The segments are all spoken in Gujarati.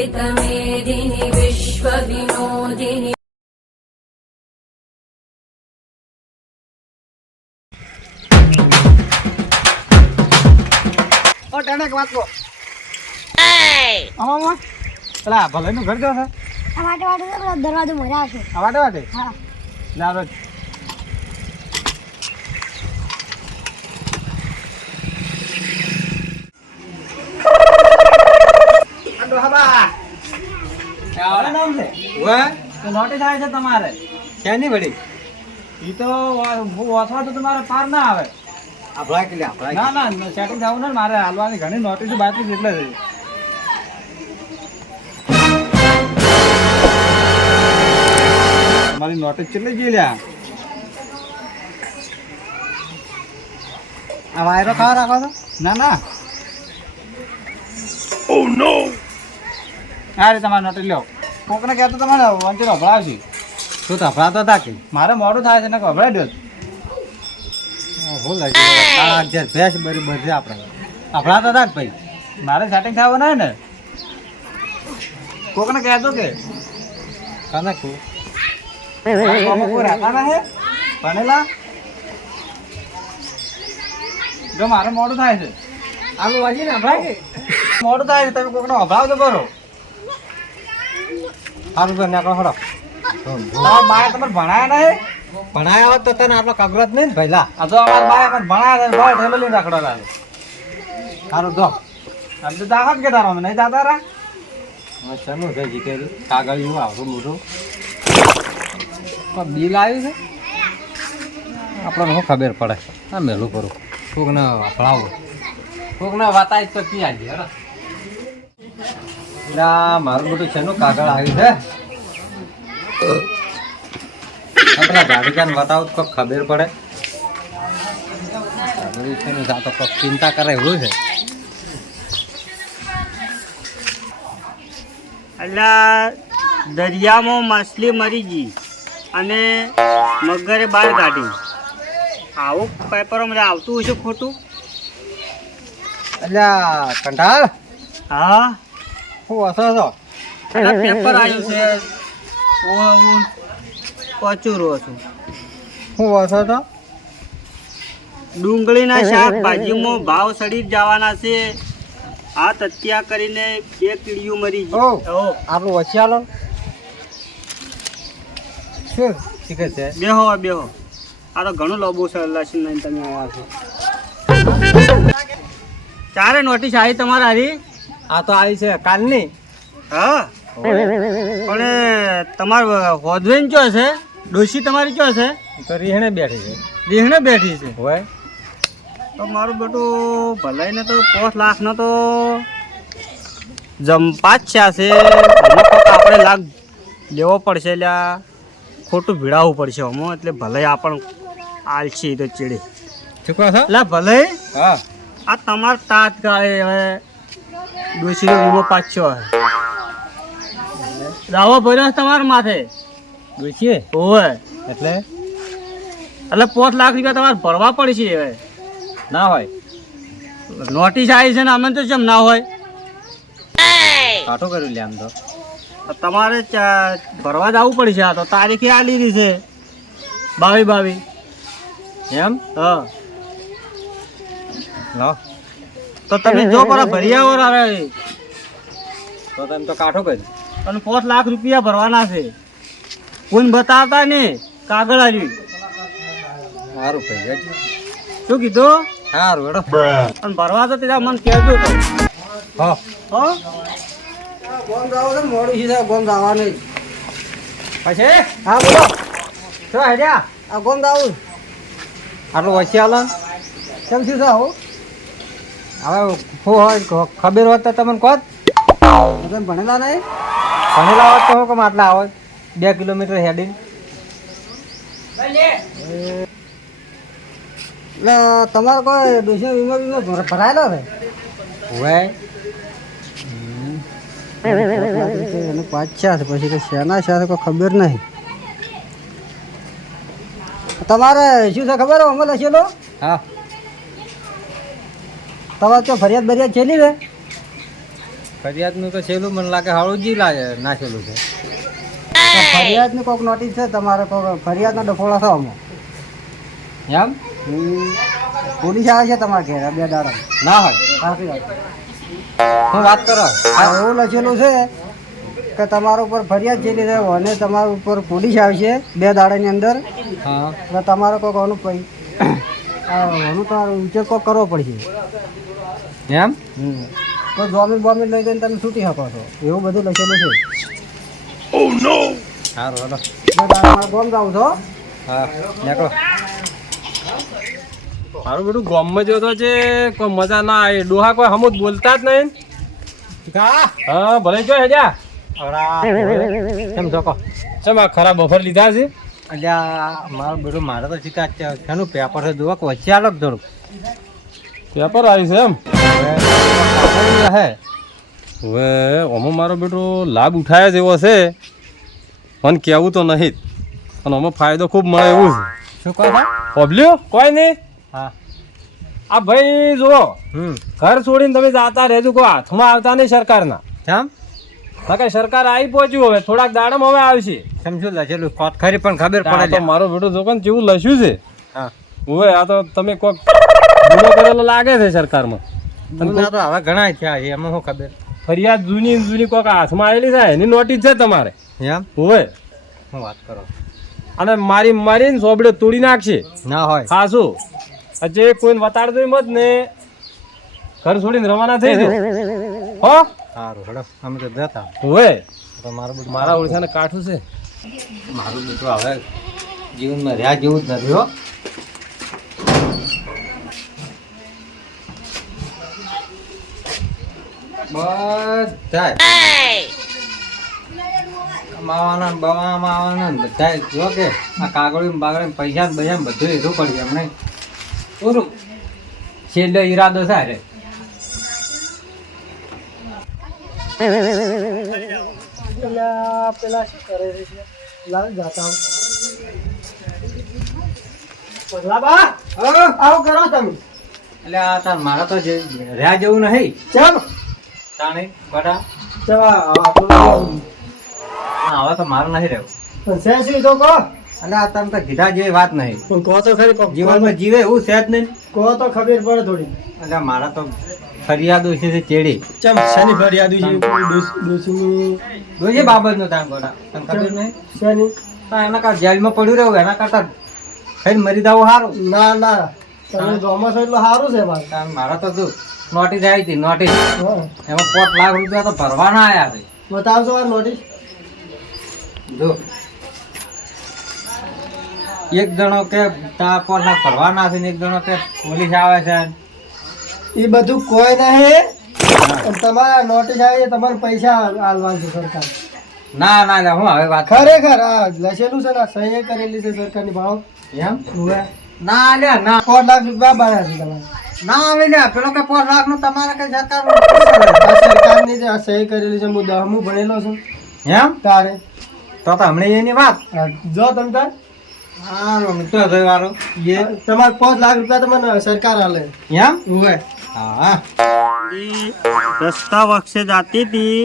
वेदमेदिनि विश्वविनोदिनि ઓ ટાણે એક વાત કહો આમાં પેલા ભલાઈનું ઘર જો છે આ માટે માટે તો પેલો દરવાજો મજા આવશે આ વાટે વાટે હા લાવો નોટિસ આવે છે તમારે. વળી એ તો વાંચવા તો તમારે પાર ના આવે. આપણા કે ના ના સેટિંગ થવું ને મારે હાલવાની ઘણી નોટિસ બાકી છે એટલે મારી નોટિસ કેટલી ગઈ લ્યા? આ વાયરો ખાવા રાખો છો? ના ના. ઓ નો આ રે તમારી નોટિસ લ્યો. કોકને કહેતો તમારે વંચે અભળાવશે શું તફડા તો કે? મારે મોડું થાય છે ને અભળાઈ દો. લાગે ભેંસ બધી આપણે. આપણા તો તાક ભાઈ? મારે સેટિંગ થવું નહીં ને? કોકને કહેતો કે? કાને આમાં ભણેલા? જો મારે મોડું થાય છે. ને કે? મોડું થાય છે તમે કોકનો અભાવ તો કરો સારું તો નાખો હડો. બાએ તમારે ભણાયા નહીં? ભણાયા હોત તો તને આપણો જ નહીં પહેલા આ તો અમારા બાએ અમને ભણાયા છે ભાઈ ઠેલો લઈને રાખડો લાગે. સારું જો. આમ તો દાખલ કે તારો નહીં દાદા રા? શેનું છે જીતેલું કાગળિયું આવડું મોટું પણ બિલ આવ્યું છે? આપણને શું ખબર પડે? આ મેલું કરું. કોકને અફળાવું કોકને વાતાય તો ક્યાં આવી આ મારું બધું શેનું કાગળ આવ્યું છે? આ પેલા ગાડીકાને તો ખબર પડે. છે તો ચિંતા કરે એવું છે. એટલે દરિયામાં માછલી મરી ગઈ અને મગરે બહાર કાઢી. આવું પેપરોમાં આવતું હશે ખોટું? એટલે કંટાળ? હા. હું હસો છો પેપર આવ્યું છે હું હું પચુરો છું. હું હસો છો ડુંગળીના શાકભાજીમાં ભાવ સડી જ જવાના છે. આ તત્યા કરીને બે કીડીઓ મરી ગઈ. ઓ આપણું વસિયાલો શું? શીખે છે? બેહો બેહો. આ તો ઘણું લોબો લઈને તમે આવ્યા છો. ચારે નોટિસ આવી તમારે હારી? આ તો આવી છે કાલની. હા. પણ તમાર હોદવેન કયો છે? ડોશી તમારી કયો છે? તો રીહણે બેઠી છે. રીહણે બેઠી છે? હોય. તો મારું બેટું ભલાઈને તો પાંચ લાખનો તો જમ જ છે. આશે આપણે લાખ લેવો પડશે એટલે ખોટું ભીડાવવું પડશે આમાં એટલે ભલે આપણ આલસી તો ચીડી. ચૂકવા કહો છો? એટલે ભલે હા. આ તમાર તાત્કાળે હવે. ડોશીનો વીમો હે દાવો ભર્યો છે તમારા માથે? ડોશીએ ઓવે એટલે? એટલે પાંચ લાખ રૂપિયા તમારે ભરવા પડશે હવે. ના હોય. નોટિસ આવી છે ને અમે તો કેમ ના હોય. કાઠું કર્યું લે આમ તો. તમારે ભરવા ભરવા આવવું પડશે આ તો. તારીખે આ લીધી છે. બાવી બાવી. એમ? હા. લો. તો તમે જો પર ભરી આવો તો તમે તો કાઠો કરી અને પાંચ લાખ રૂપિયા ભરવાના છે. કોઈને બતાવતા ને કાગળ આવી સારું ભાઈ શું કીધું? સારું એડો અને ભરવા તો ત્યાં મને કહેજો તો. હો. હો? ગોમ જાવ છે મોડું છે ગોમ જવા નહીં પછી? હા બોલો. શું હેડ્યા આ ગોમ જાવું આટલું વસિયાલો કેમ શું આવું? હવે શું હોય? ખબર હોત તો તમને કહો તમે ભણેલા નહીં? ભણેલા હોત તો હું કેમ આટલા આવે બે કિલોમીટર હેડીને એટલે તમારે કોઈ દુષ્ય વીમો વીમો ભર- ભરાયેલો છે? હોય પાછા છે પછી કે શેના છે કોઈ ખબર નહીં. તમારે શું છે ખબર? અમે લખેલો હા. તમારે તો ફરિયાદ બરિયાદ છેલી છે? ફરિયાદનું તો છેલ્લું મને લાગે હાળું જી લાગે નાખેલું છે. ફરિયાદની કોઈક નોટિસ છે? તમારે કોઈક ફરિયાદનો ડફોળા છો અમે એમ? પોલીસ આવે છે તમારા ઘેર બે દાડા. ના હોય. હું વાત કરો. એવું લખેલું છે કે તમારા ઉપર ફરિયાદ જેલી છે અને તમારા ઉપર પોલીસ આવશે બે દાડાની અંદર. હા. તમારે કોઈક અનુપ આ આનું તમારે ઉચેર કોક કરવો પડશે. એમ? તો જોમીન બોમીન લઈ જઈને તમે છૂટી શકો છો. એવું બધું લખેલું છે. સારું હલો. બે દાડા ગોમ જાઉં છો. હા નીકળો. મારું બેટું ગામમાં જો તો છે કોઈ મજા ના આવે. ડોહા કોઈ હમું બોલતા જ નહીં. હા ભલે જો હેજા કેમ જોકો ચમ આ ખરાબ ઓફર લીધા છે? અલ્યા મારું બેટું મારે તો શીખા છે. પેપર છે? જોવા વચ્ચે આલો થોડુંક. પેપર આવી છે એમ? હે હવે આમાં મારો બેટો લાભ ઉઠાયા જેવો છે. મને કહેવું તો નહીં. અને આમાં ફાયદો ખૂબ મળે એવું છે. શું કહો પબ્લ્યુ કોઈ નહીં. હા. આ ભાઈ જુઓ ઘર છોડીને તમે જાતા રહેજો કોઈ હાથમાં આવતા નહીં સરકારના. કેમ નકર સરકાર આવી પહોંચ્યું હવે. થોડાક દાડમ હવે આવશે. સમજો લખેલું ખોટ ખરી પણ ખબર પડે. મારો બેટો જો જેવું લસ્યું છે. હા. હવે આ તો તમે કોક ગુનો કરેલો લાગે છે સરકારમાં. ગુના તો હવે ઘણા થયા છે એમાં શું ખબર? ફરિયાદ જૂની જૂની કોક હાથમાં આવેલી છે એની નોટિસ છે તમારે. એમ? હોય. હું વાત કરો. અને મારી મારીને સોબડે તોડી નાખશે. ના હોય. ખાસું. હજે કોઈને વતાડજો મત ને. ઘર છોડીને રવાના થઈ જાય હો? સારું હેડો. અમે તો જતા. હોય. તો મારું મારા ઓળખાને કાઠું છે. મારું બધું હવે જીવનમાં રહ્યા જેવું જ નથી હો. બધાય. કમાવાના ને બવામાવાના ને બધાય. જો કે આ કાગળી બાગળી પૈસા બધા બધું લીધું પડી એમને પૂરું. છેલ્લો ઈરાદો સારે પેલા પેલા શું કરે છે લાલ જાતા. આવો કરો તમે. એટલે આ તાર મારા તો જે રહ્યા જેવું નહીં. ચમ! તાણે બડા ચવા હા હવે તો મારું નહીં રહેવું. પણ શું તો કહો? અને આ તમે તો કીધા જેવી વાત નહીં. પણ કહો તો ખરી જીવનમાં જીવે એવું છે જ નહીં. કહો તો ખબર પડે થોડી. અને મારા તો ફરિયાદો છે તે ચેડી. ચમ શેની ફરિયાદો છે? દોશીની દોજે બાબતનું તાણ ગોડા તને ખબર નહીં? શેની? તા એના કા જેલમાં પડ્યું રહેવું એના કરતા ખાઈને મરી દાવ સારું ના ના. તમે ગોમાં છો એટલે સારું છે મારા. મારા તો તું નોટિસ આવી હતી નોટિસ. એમાં પોત લાખ રૂપિયા તો ભરવાના આવ્યા છે. બતાવશો આ નોટિસ? જો. એક જણો કે તા પોત લાખ ભરવાના છે ને એક જણો કે પોલીસ આવે છે. એ બધું કોઈ નહીં. તમારા નોટિસ આવી તમારે પૈસા આલવા છે સરકાર. ના ના ના હું હવે વાત. ખરેખર આ લખેલું છે ને સહી કરેલી છે સરકારની ભાવ. એમ? ના ના. પાંચ લાખ રૂપિયા ભર્યા છે તમારે. ના આવે પેલો કે પાંચ લાખનું તમારે કઈ સરકાર જે સહી કરેલી છે હું દહમું ભણેલો છું. એમ? તારે. તો તો હમણાં એની વાત. જો તમે તાર. હા મિત્રો એ તમારે પાંચ લાખ રૂપિયા તમને સરકાર હાલે એમ? હવે હા. રસ્તા વખતે જાતી હતી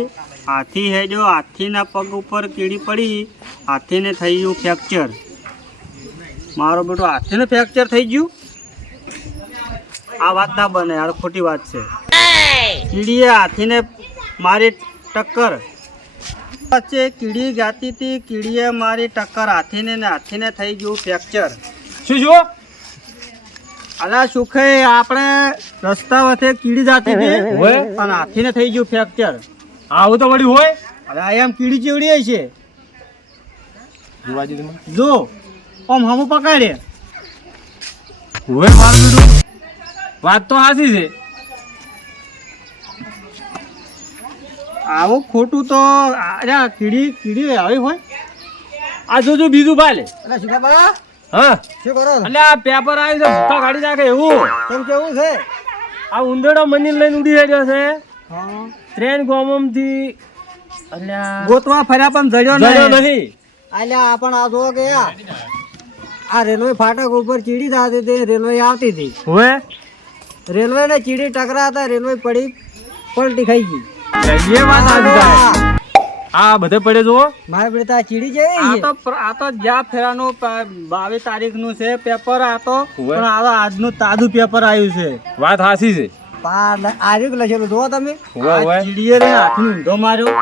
હાથી હે જો હાથીના પગ ઉપર કીડી પડી. હાથીને થઈ ગયું ફ્રેક્ચર. મારો બેટો હાથીને ફ્રેક્ચર થઈ ગયું. આ વાત ના બને આ ખોટી વાત છે. કીડીએ હાથીને મારી ટક્કર. વચ્ચે કીડી જાતી હતી કીડીએ મારી ટક્કર હાથીને ને હાથીને થઈ ગયું ફ્રેક્ચર. શું શું અલા સુખે આપણે રસ્તા વચ્ચે કીડી જાતી હતી હોય? અને હાથીને થઈ ગયું ફ્રેક્ચર. આવું તો વળી હોય? અરે આ એમ કીડી ચેવડી છે. જો આમ હમું પકડે. હોય મારું વાત તો સાચી છે. આવું ખોટું તો અરે કીડી કીડી આવી હોય. આ જોજો બીજું ભાલે એટલે શું બા હા. શું કરો? એટલે આ પેપર આવી છે ભૂકા કાઢી નાખે એવું. કેમ કેવું છે? આ ઉંદરડો મંદિર લઈને ઉડી રહ્યો છે. ટ્રેન અલ્યા ગોતવા ફર્યા પણ જડ્યો જડ્યો નહીં અલ્યા પણ આ જો કે આ રેલવે ફાટક ઉપર ચીડી થતી હતી રેલવે આવતી હતી. હોય રેલવે ને ચીડી ટકરાતા રેલવે પડી પલટી ખાઈ ગઈ. એ વાત આ બધે પડે જુઓ. મારે બેટા ચીડી જેવી આ છે તો આ તો જ્યાં ફેરાનું બાવીસ તારીખનું છે પેપર આ તો પણ આ તો આજનું તાજું પેપર આવ્યું છે. વાત હાસી છે. આર્યું લખેલું જુઓ તમે. આ ચીડીએ રે હાથનો ઊંધો માર્યો.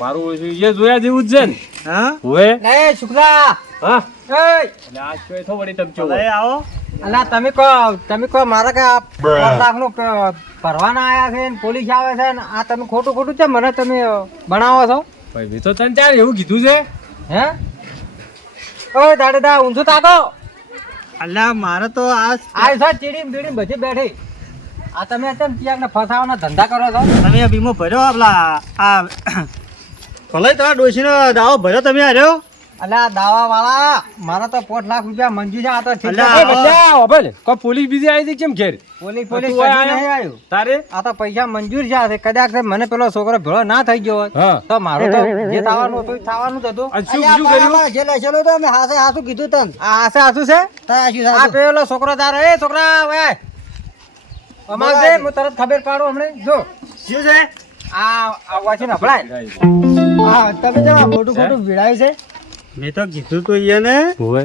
મારું એ જોયા જેવું જ છે ને. હા? હોવે. એ શુક્લા. હા. એ આ તો વળી લઈ આવો. અલા તમે કહો તમે કહો મારા કે લાખ પાંચ લાખનું ભરવાના આયા છે ને પોલીસ આવે છે ને આ તમે ખોટું ખોટું છે મને તમે ભણાવો છો? ભાઈ મેં તો તને ચાર એવું કીધું છે? હે? ઓય દાડેદા ઊંધું તાકો. અલા મારે તો આ આ સર ચીડીમ બીડી બધી બેઠી. આ તમે અત્યારે ત્યાં ફસાવાના ધંધા કરો છો? તમે વીમો ભર્યો આપલા આ ભલે તમારા ડોશીનો દાવો ભર્યો તમે આર્યો અલા દાવા વાળા મારા તો પોત લાખ રૂપિયા મંજૂર છે આ તો ઠીક છે. પોલીસ બીજી આવી હતી કેમ ઘેર? પોલીસ પોલીસ તું કદી આયો? નહીં આવ્યું. તારે? આ તો પૈસા મંજૂર છે કદાચ મને પેલો છોકરો ભેળો ના થઈ ગયો તો મારો તો જે થવાનું હતું થવાનું જ હતું. અને શું કર્યું? જે લખેલું હતું અમે હાસે હાસું કીધું તને. આ હાસે હાસું છે? આ પેલો છોકરો તારો. એ છોકરા વે અમારે હું તરત ખબર પાડું હમણે. જો. શું છે? આ આ વાંચીને હભળાય હા તમે જો મોટું ખોટું ભીડાયું છે. મેં તો કીધું તો એને હોય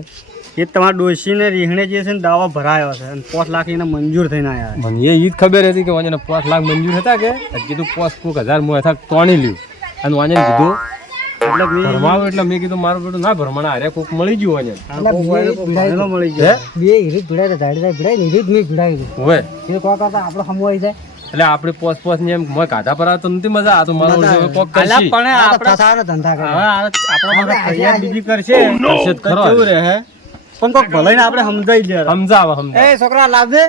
એ તમારા ડોશીને રીહણે જે છે ને દાવા ભરાયો છે અને પાંચ લાખ એને મંજૂર થઈને આવ્યા મને એ જ ખબર હતી કે વાંચને પાંચ લાખ મંજૂર હતા કે? કીધું પાંચ કોક હજાર મો હતા તોણી લ્યું? અને વાંચે કીધું એટલે મેં એટલે મેં કીધું મારું બેટું ના ભરમાણા હારે કોક મળી ગયું ભરેલો મળી ગયો. બે હીરી ભીડાય ધાડી ભીડાય ને હીરી જ મેં ભીડાયું હોય એ કોક આપણો હમવાઈ જાય. એટલે આપણે પોસ પોસ ને એમ મોય કાઢા પર તો નથી મજા આ તો મારો કોક પણ આપણે ધંધા કરે. હવે આ આપણા ફરિયાદ બીજી કરશે. કરશે ખરો કેવું રહે પણ કોક ભલાઈને આપણે સમજાઈ દે સમજાવ સમજાવ. એ છોકરા લાવજે.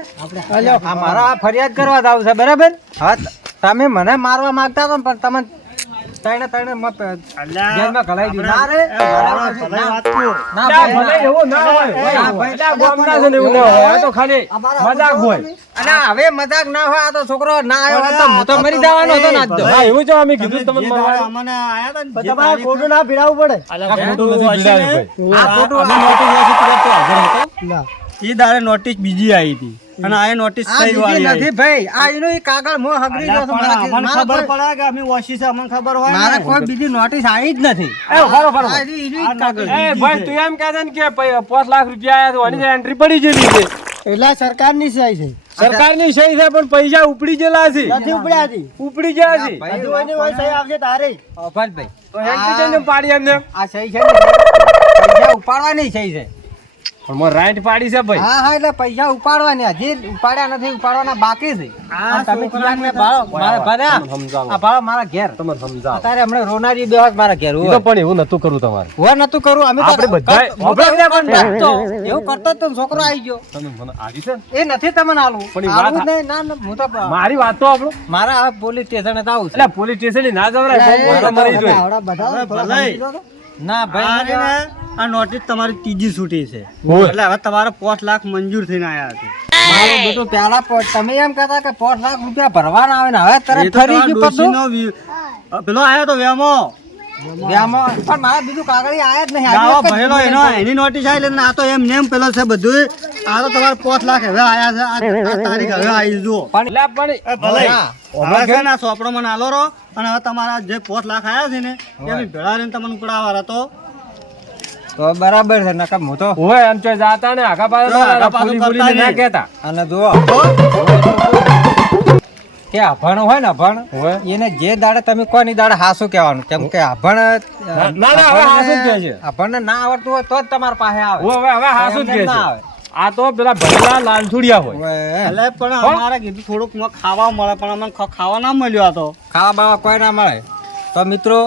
અલ્યો આ મારા ફરિયાદ કરવા જાવ છે બરાબર? હા તમે મને મારવા માંગતા હતા પણ તમે તણે તણે મત જેલમાં ઘલાઈ દીધું. ના રે. ના ના, ભલે એવું ના હોય ભાઈ, એટલે આ છે ને એવું ના હોય તો ખાલી મજાક હોય અને હવે મજાક ના હોય આ તો છોકરો ના આવ્યો હોત તો હું તો મરી જવાનો હતો ના તો. હા એવું જો અમે કીધું તમને. અમને આયા તા ને તમારે ખોટું ના ભીડાવવું પડે આ ખોટું નથી ને? ભાઈ. આ ખોટું અમે નોટિસ તું તો હાજર હતા ના. એ દારે નોટિસ બીજી આવી હતી અને આ નોટિસ થઈ વાળી નથી. ભાઈ આ એનો ઈ કાગળ મો હગરી ગયો છે. કે- ખબર પડે કે અમે ઓછી છે અમને ખબર હોય મારે કોઈ બીજી નોટિસ આવી જ નથી. એ ઊભા રહો, આ એની- એની કાગળ. એ ભાઈ તું એમ કહે ને કે 5 લાખ રૂપિયા આયા તો આની એન્ટ્રી પડી જતી છે એટલે સરકારની સહી છે. સરકારની સહી છે પણ પૈસા ઉપડી ગયેલા છે. નથી ઉપડ્યા હતી ઉપડી ગયા છે. ભાઈ, સહી આવશે તારે. અફાજભાઈ તો એન્ટ્રી છે ને પાડી એમને. આ સહી છે ને. પૈસા ઉપાડવાની સહી છે. પણ મારે રાઈટ પાડી છે ભાઈ. હા હા એટલે પૈસા ઉપાડવાની. હજી ઉપાડ્યા નથી ઉપાડવાના બાકી છે. આ તમે ચિયાકને ભાળો, મારા ભાડા, સમજાવો. આ ભાળો મારા ઘેર. તમે સમજાવો. અત્યારે હમણે રોનારી બેહોશ મારા ઘેર તો હોય. પણ એવું નતું કરું તમારે. હોય નતું કરું. અમે આપણે બધા કરતો- પણ કરતો. એવું કરતો તો છોકરો આવી ગયો. તમે મને આવી છે એ નથી તમને આલું. પણ વાત નહીં, ના ના હું તો મારી વાત તો આપણો. મારા આ પોલીસ સ્ટેશન તો આવું છે. એટલે પોલીસ સ્ટેશન ના જવરાય બહુ મરી જોઈએ ના. ભાઈ આ નોટિસ તમારી ત્રીજી છૂટી છે. એટલે હવે તમારે પાંચ લાખ મંજૂર થઈને આવ્યા છે. મારું બેટું પહેલા તમે એમ કહેતા કે પાંચ લાખ રૂપિયા ભરવાના આવે ને હવે તરત ફરી ગયું બધું? ડોશીનો વી- અ, પેલો આવ્યો તો વેમો. પણ મારા બીજું કાગળી આયા જ નહીં. ભરેલો એનો એની નોટિસ આવી એટલે આ તો એમ નેમ પેલો છે બધું. આ તો તમારે પાંચ લાખ હવે આયા છે. આ- તારીખ હવે આવી જુઓ. પણ એટલે પણ એ ભલે. હા. હવે છે સોપડો મને આલો રહો. અને હવે તમારા જે પાંચ લાખ આયા છે ને એ ભેળા રહીને તમને ઉપડાવવા હતો તો બરાબર છે નકા હું તો હોય એમ ચોય જાતા ને આખા પાસે ના પાછું ફૂલી ના કહેતા. અને જુઓ. કે અભણ હોય ને અભણ હોય. એને જે દાડે તમે કોની દાડે હાસું કહેવાનું. કેમ કે અભણ ના, ના, હવે હાસું જ કહે છે. અભણને ના આવડતું હોય તો જ તમારા પાસે આવે. હવે હવે હાસું જ કહે છે. આ તો પેલા ભરેલા લાલથુડિયા હોય. એટલે પણ અમારે કીધું થોડુંક ખાવા મળે પણ અમને ખાવા ના મળ્યું આ તો. ખાવા બાવા કોઈ ના મળે. તો મિત્રો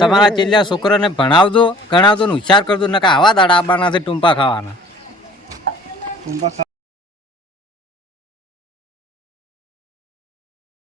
તમારા ચેલિયા છોકરાને ભણાવજો, ગણાવજો ને હોશિયાર કરજો નકા આવા દાડા આવવાના છે ટૂંપા ખાવાના